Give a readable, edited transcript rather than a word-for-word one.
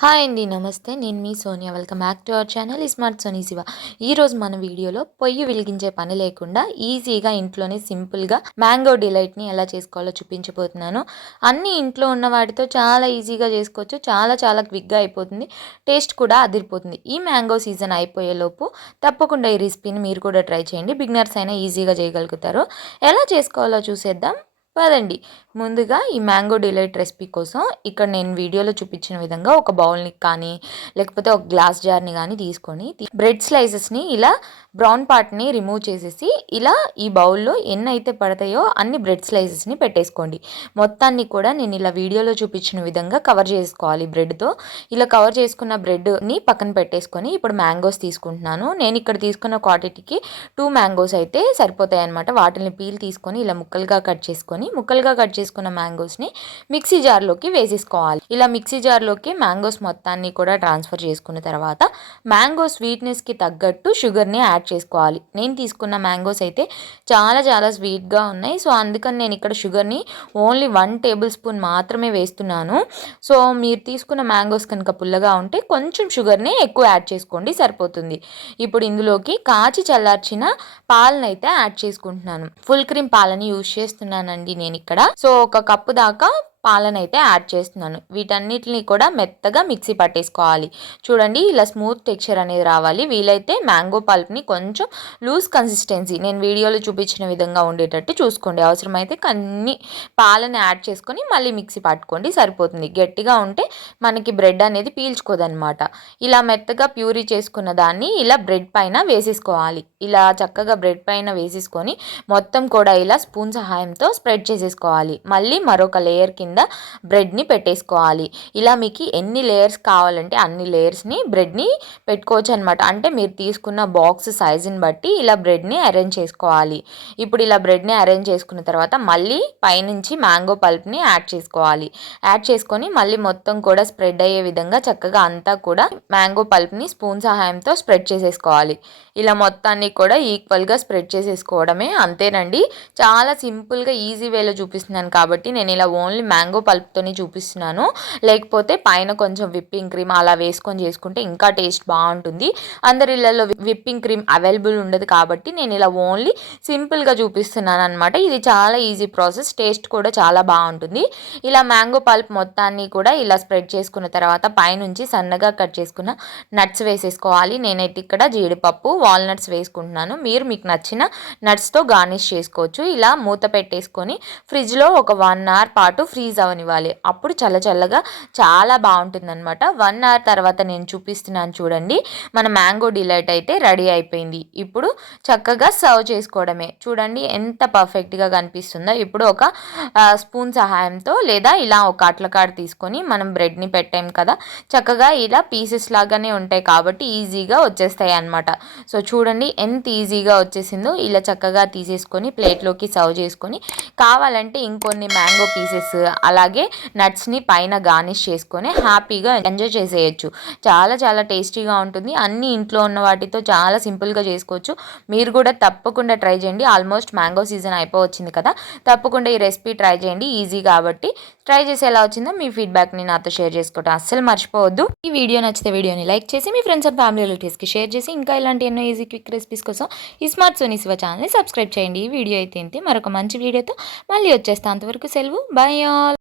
Hi అండి. నమస్తే. నేను మీ Sonia. Welcome back to our channel Smart Soni Shiva. ఈరోజు మన వీడియోలో పొయ్యి వెలిగించే పని లేకుండా ఈజీగా ఇంట్లోనే సింపుల్గా మ్యాంగో డిలైట్ని ఎలా చేసుకోవాలో చూపించబోతున్నాను. అన్ని ఇంట్లో ఉన్న వాటితో చాలా ఈజీగా చేసుకోవచ్చు. చాలా చాలా క్విక్గా అయిపోతుంది. టేస్ట్ కూడా అదిరిపోతుంది. ఈ మ్యాంగో సీజన్ అయిపోయేలోపు తప్పకుండా ఈ రెసిపీని మీరు కూడా ట్రై చేయండి. బిగినర్స్ అయినా ఈజీగా చేయగలుగుతారు. ఎలా చేసుకోవాలో చూసేద్దాం పదండి. ముందుగా ఈ మ్యాంగో డిలైట్ రెసిపీ కోసం ఇక్కడ నేను వీడియోలో చూపించిన విధంగా ఒక బౌల్ని కానీ లేకపోతే ఒక గ్లాస్ జార్ని కానీ తీసుకొని బ్రెడ్ స్లైసెస్ని ఇలా బ్రౌన్ పార్ట్ని రిమూవ్ చేసేసి ఇలా ఈ బౌల్లో ఎన్ని అయితే పడతాయో అన్ని బ్రెడ్ స్లైసెస్ని పెట్టేసుకోండి. మొత్తాన్ని కూడా నేను ఇలా వీడియోలో చూపించిన విధంగా కవర్ చేసుకోవాలి బ్రెడ్తో. ఇలా కవర్ చేసుకున్న బ్రెడ్ని పక్కన పెట్టేసుకొని ఇప్పుడు మ్యాంగోస్ తీసుకుంటున్నాను. నేను ఇక్కడ తీసుకున్న క్వాంటిటీకి 2 మ్యాంగోస్ అయితే సరిపోతాయి అనమాట. వాటిని పీల్ తీసుకొని ఇలా ముక్కలుగా కట్ చేసుకున్న మ్యాంగోస్ని మిక్సీ జార్లోకి వేసేసుకోవాలి. ఇలా మిక్సీ జార్లోకి మ్యాంగోస్ మొత్తాన్ని కూడా ట్రాన్స్ఫర్ చేసుకున్న తర్వాత మ్యాంగో స్వీట్నెస్కి తగ్గట్టు షుగర్ని యాడ్ చేసుకోవాలి. నేను తీసుకున్న మ్యాంగోస్ అయితే చాలా చాలా స్వీట్గా ఉన్నాయి. సో అందుకని నేను ఇక్కడ షుగర్ని ఓన్లీ 1 టేబుల్ స్పూన్ మాత్రమే వేస్తున్నాను. సో మీరు తీసుకున్న మ్యాంగోస్ కనుక పుల్లగా ఉంటే కొంచెం షుగర్ని ఎక్కువ యాడ్ చేసుకోండి, సరిపోతుంది. ఇప్పుడు ఇందులోకి కాచి చల్లార్చిన పాలనైతే యాడ్ చేసుకుంటున్నాను. ఫుల్ క్రీమ్ పాలని యూజ్ చేస్తున్నానండి నేను ఇక్కడ. సో ఒక కప్పు దాకా పాలనైతే యాడ్ చేస్తున్నాను. వీటన్నిటిని కూడా మెత్తగా మిక్సీ పట్టేసుకోవాలి. చూడండి ఇలా స్మూత్ టెక్స్చర్ అనేది రావాలి. వీలైతే మ్యాంగో పల్ప్ని కొంచెం లూజ్ కన్సిస్టెన్సీ నేను వీడియోలో చూపించిన విధంగా ఉండేటట్టు చూసుకోండి. అవసరమైతే కొన్ని పాలను యాడ్ చేసుకొని మళ్ళీ మిక్సీ పట్టుకోండి, సరిపోతుంది. గట్టిగా ఉంటే మనకి బ్రెడ్ అనేది పీల్చుకోదనమాట. ఇలా మెత్తగా ప్యూరీ చేసుకున్న దాన్ని ఇలా బ్రెడ్ పైన వేసేసుకోవాలి. ఇలా చక్కగా బ్రెడ్ పైన వేసేసుకొని మొత్తం కూడా ఇలా స్పూన్ సహాయంతో స్ప్రెడ్ చేసేసుకోవాలి. మళ్ళీ మరొక లేయర్ కింద బ్రెడ్ని పెట్టేసుకోవాలి. ఇలా మీకు ఎన్ని లేయర్స్ కావాలంటే అన్ని లేయర్స్ని బ్రెడ్ని పెట్టుకోవచ్చు అనమాట. అంటే మీరు తీసుకున్న బాక్స్ సైజుని బట్టి ఇలా బ్రెడ్ని అరేంజ్ చేసుకోవాలి. ఇప్పుడు ఇలా బ్రెడ్ని అరేంజ్ చేసుకున్న తర్వాత మళ్ళీ పైనుంచి మ్యాంగో పల్ప్ని యాడ్ చేసుకోవాలి. యాడ్ చేసుకొని మళ్ళీ మొత్తం కూడా స్ప్రెడ్ అయ్యే విధంగా చక్కగా అంతా కూడా మ్యాంగో పల్ప్ని స్పూన్ సహాయంతో స్ప్రెడ్ చేసేసుకోవాలి. ఇలా మొత్తాన్ని కూడా ఈక్వల్గా స్ప్రెడ్ చేసేసుకోవడమే, అంతేనండి. చాలా సింపుల్గా ఈజీ వేలో చూపిస్తున్నాను కాబట్టి నేను ఇలా ఓన్లీ మ్యాంగో పల్ప్తోనే చూపిస్తున్నాను. లేకపోతే పైన కొంచెం విప్పింగ్ క్రీమ్ అలా వేసుకొని చేసుకుంటే ఇంకా టేస్ట్ బాగుంటుంది. అందరి ఇళ్ళల్లో విప్పింగ్ క్రీమ్ అవైలబుల్ ఉండదు కాబట్టి నేను ఇలా ఓన్లీ సింపుల్గా చూపిస్తున్నాను అనమాట. ఇది చాలా ఈజీ ప్రాసెస్, టేస్ట్ కూడా చాలా బాగుంటుంది. ఇలా మ్యాంగో పల్ప్ మొత్తాన్ని కూడా ఇలా స్ప్రెడ్ చేసుకున్న తర్వాత పైనుంచి సన్నగా కట్ చేసుకున్న నట్స్ వేసేసుకోవాలి. నేనైతే ఇక్కడ జీడిపప్పు, వాల్నట్స్ వేసుకుంటున్నాను. మీరు మీకు నచ్చిన నట్స్తో గార్నిష్ చేసుకోవచ్చు. ఇలా మూత పెట్టేసుకొని ఫ్రిడ్జ్లో ఒక 1 అవర్ పాటు ఫ్రీజ్ అవనివ్వాలి. అప్పుడు చల్లగా చాలా బాగుంటుంది అనమాట. 1 అవర్ తర్వాత నేను చూపిస్తున్నాను చూడండి. మన మ్యాంగో డిలైట్ అయితే రెడీ అయిపోయింది. ఇప్పుడు చక్కగా సర్వ్ చేసుకోవడమే. చూడండి ఎంత పర్ఫెక్ట్గా కనిపిస్తుందో. ఇప్పుడు ఒక స్పూన్ సహాయంతో లేదా ఇలా ఒక అట్లకాడ తీసుకొని మనం బ్రెడ్ని పెట్టాం కదా, చక్కగా ఇలా పీసెస్ లాగానే ఉంటాయి కాబట్టి ఈజీగా వచ్చేస్తాయి అనమాట. సో చూడండి ఎంత ఈజీగా వచ్చేసిందో. ఇలా చక్కగా తీసేసుకొని ప్లేట్లోకి సర్వ్ చేసుకొని కావాలంటే ఇంకొన్ని మ్యాంగో పీసెస్ అలాగే నట్స్ని పైన గార్నిష్ చేసుకొని హ్యాపీగా ఎంజాయ్ చేసేయచ్చు. చాలా చాలా టేస్టీగా ఉంటుంది. అన్ని ఇంట్లో ఉన్న వాటితో చాలా సింపుల్గా చేసుకోవచ్చు. మీరు కూడా తప్పకుండా ట్రై చేయండి. ఆల్మోస్ట్ మ్యాంగో సీజన్ అయిపోవచ్చింది కదా, తప్పకుండా ఈ రెసిపీ ట్రై చేయండి. ఈజీ కాబట్టి ట్రై చేసి ఎలా వచ్చిందో మీ ఫీడ్బ్యాక్ని నాతో షేర్ చేసుకోవడం అస్సలు మర్చిపోవద్దు. ఈ వీడియో నచ్చితే వీడియోని లైక్ చేసి మీ ఫ్రెండ్స్ అండ్ ఫ్యామిలీ రిలేటివ్స్కి షేర్ చేసి ఇంకా ఇలాంటి ఎన్నో ఈజీ క్విక్ రెసిపీస్ కోసం ఈ స్మార్ట్ సోనీ శివ ఛానల్ని సబ్స్క్రైబ్ చేయండి. ఈ వీడియో అయితే ఇంతే. మరొక మంచి వీడియోతో మళ్ళీ వచ్చేస్తా. అంతవరకు సెలవు. By all.